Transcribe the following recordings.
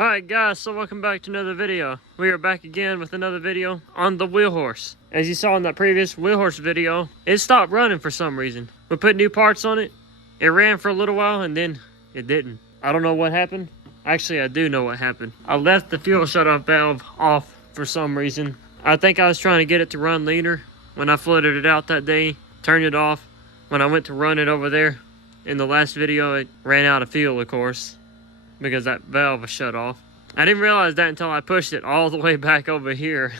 Alright guys, so welcome back to another video. We are back again with another video on the wheel horse. As you saw in that previous wheel horse video, it stopped running for some reason. We put new parts on it. It ran for a little while and then it didn't. I don't know what happened. Actually, I do know what happened. I left the fuel shutoff valve off for some reason. I think I was trying to get it to run leaner when I flooded it out that day. Turned it off. When I went to run it over there in the last video, it ran out of fuel, of course, because that valve was shut off. I didn't realize that until I pushed it all the way back over here.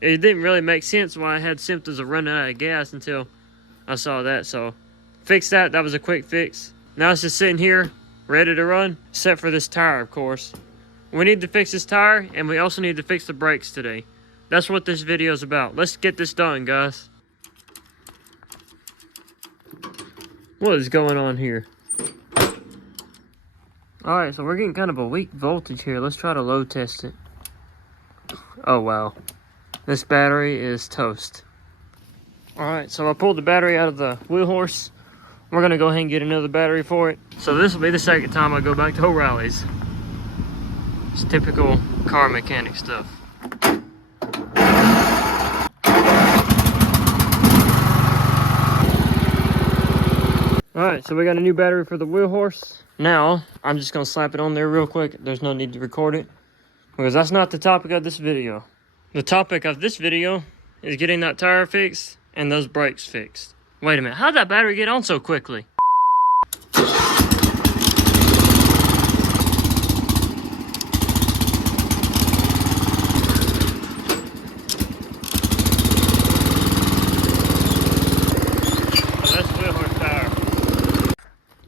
It didn't really make sense why I had symptoms of running out of gas until I saw that. So fixed that. That was a quick fix. Now it's just sitting here ready to run, except for this tire, of course. We need to fix this tire, and we also need to fix the brakes today. That's what this video is about. Let's get this done, guys. What is going on here? Alright, so we're getting kind of a weak voltage here. Let's try to load test it. Oh wow. This battery is toast. Alright, so I pulled the battery out of the wheel horse. We're going to go ahead and get another battery for it. So this will be the second time I go back to O'Reilly's. It's typical car mechanic stuff. Alright, so we got a new battery for the wheel horse. Now, I'm just going to slap it on there real quick. There's no need to record it, because that's not the topic of this video. The topic of this video is getting that tire fixed and those brakes fixed. Wait a minute, how'd that battery get on so quickly?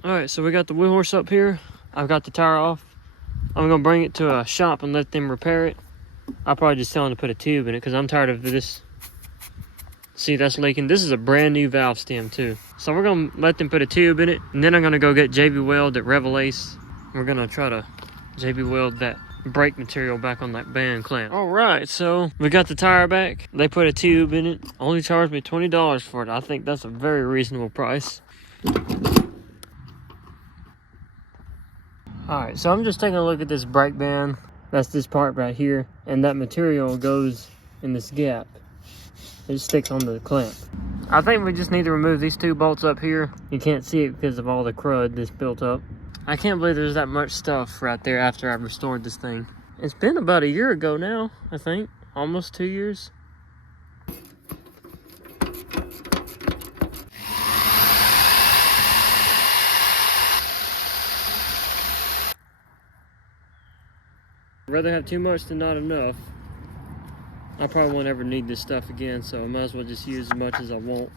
Alright, so we got the wheel horse up here. I've got the tire off. I'm going to bring it to a shop and let them repair it. I'll probably just tell them to put a tube in it because I'm tired of this. See, that's leaking. This is a brand new valve stem too. So we're going to let them put a tube in it. And then I'm going to go get JB Weld at Revelace. We're going to try to JB Weld that brake material back on that band clamp. Alright, so we got the tire back. They put a tube in it. Only charged me $20 for it. I think that's a very reasonable price. Alright, so I'm just taking a look at this brake band. That's this part right here. And that material goes in this gap. It sticks on the clamp. I think we just need to remove these two bolts up here. You can't see it because of all the crud that's built up. I can't believe there's that much stuff right there after I restored this thing. It's been about a year ago now, I think. Almost 2 years. I'd rather have too much than not enough. I probably won't ever need this stuff again, so I might as well just use as much as I want.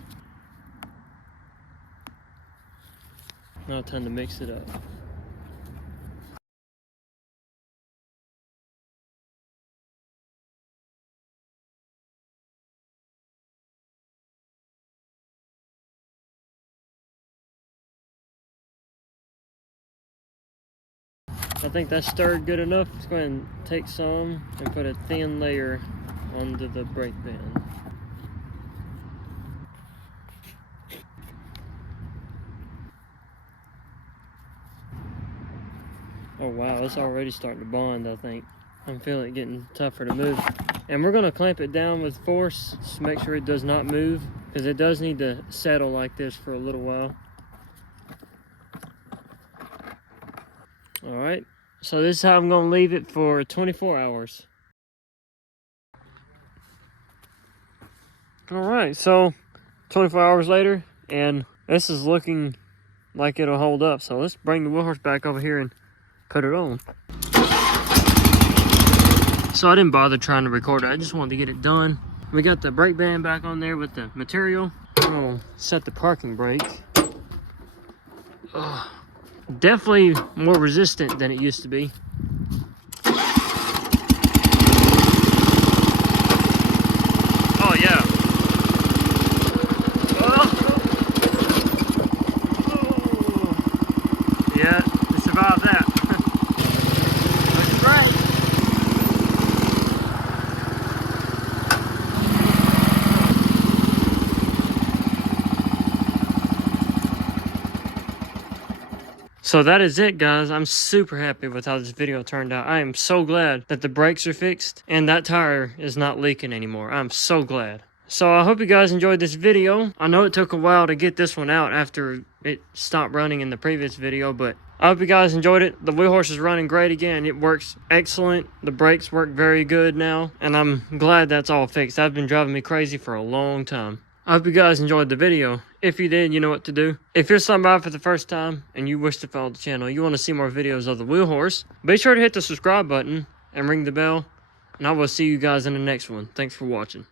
Now time to mix it up. I think that's stirred good enough. Let's go ahead and take some and put a thin layer onto the brake band. Oh wow, it's already starting to bond, I think. I'm feeling it getting tougher to move. And we're going to clamp it down with force to make sure it does not move, because it does need to settle like this for a little while. Alright, so this is how I'm going to leave it for 24 hours. Alright, so 24 hours later, and this is looking like it'll hold up. So let's bring the wheel horse back over here and put it on. So I didn't bother trying to record it. I just wanted to get it done. We got the brake band back on there with the material. I'm going to set the parking brake. Definitely more resistant than it used to be. Oh yeah. Yeah, we survived that. Looking great. So that is it, guys. I'm super happy with how this video turned out. I am so glad that the brakes are fixed and that tire is not leaking anymore. I'm so glad. So I hope you guys enjoyed this video. I know it took a while to get this one out after it stopped running in the previous video, but I hope you guys enjoyed it. The wheel horse is running great again. It works excellent. The brakes work very good now, and I'm glad that's all fixed. That's been driving me crazy for a long time. I hope you guys enjoyed the video. If you did, you know what to do. If you're stopping by for the first time and you wish to follow the channel, you want to see more videos of the wheel horse, be sure to hit the subscribe button and ring the bell, and I will see you guys in the next one. Thanks for watching.